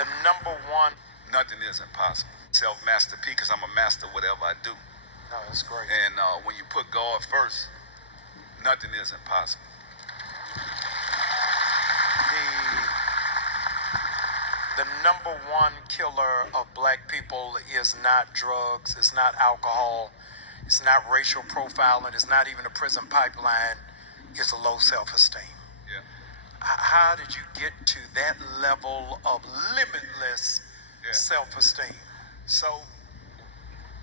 The number one. Nothing is impossible. Self-master P, because I'm a master whatever I do. No, that's great. And when you put God first, nothing is impossible. The number one killer of black people is not drugs, it's not alcohol, it's not racial profiling, it's not even a prison pipeline, it's a low self-esteem. Yeah. How did you get to that level of limitless self-esteem? So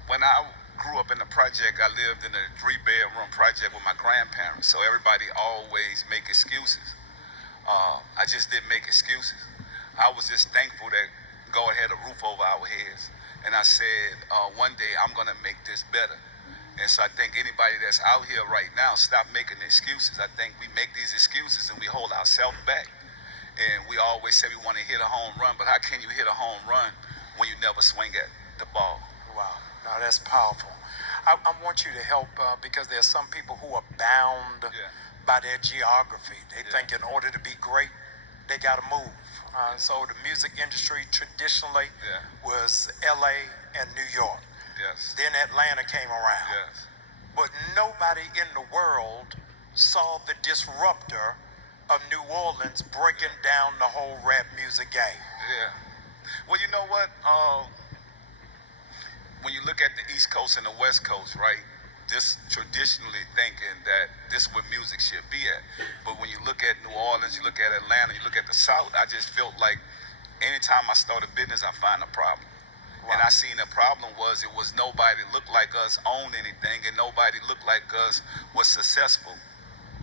when I grew up in the project, I lived in a 3-bedroom project with my grandparents. So everybody always make excuses. I just didn't make excuses. I was just thankful that God had a roof over our heads. And I said, one day I'm gonna make this better. And so I think anybody that's out here right now, stop making excuses. I think we make these excuses and we hold ourselves back. And we always say we wanna hit a home run, but how can you hit a home run when you never swing at the ball? Wow, now that's powerful. I want you to help because there's some people who are bound by their geography. They think in order to be great, they gotta move. So the music industry traditionally was LA and New York. Yes. Then Atlanta came around. Yes. But nobody in the world saw the disruptor of New Orleans breaking down the whole rap music game. Yeah. Well, you know what? When you look at the East Coast and the West Coast, right? Just traditionally thinking that this is where music should be at. But when you look at New Orleans, you look at Atlanta, you look at the South, I just felt like anytime I start a business, I find a problem. Wow. And I seen the problem was it was nobody looked like us own anything, and nobody looked like us was successful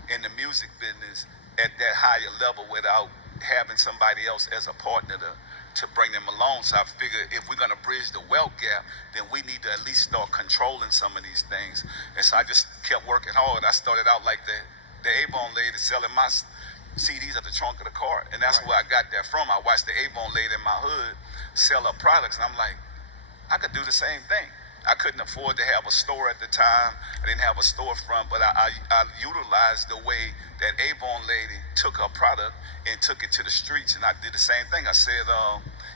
in the music business at that higher level without having somebody else as a partner to bring them along. So I figured if we're gonna bridge the wealth gap, then we need to at least start controlling some of these things. And so I just kept working hard. I started out like the Avon lady selling my CDs at the trunk of the car. And that's where I got that from. I watched the Avon lady in my hood sell her products, and I'm like, I could do the same thing. I couldn't afford to have a store at the time. I didn't have a storefront, but I utilized the way that Avon lady took her product and took it to the streets, and I did the same thing. I said,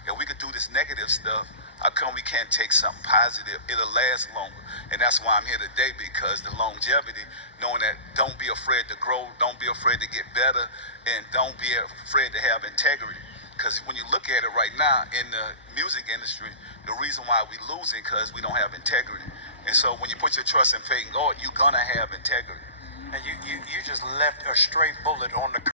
if we could do this negative stuff, how come we can't take something positive? It'll last longer. And that's why I'm here today, because the longevity, knowing that don't be afraid to grow, don't be afraid to get better, and don't be afraid to have integrity. Because when you look at it right now in the music industry, the reason why we losing because we don't have integrity. And so when you put your trust and faith in God, you're gonna have integrity. And you just left a straight bullet on the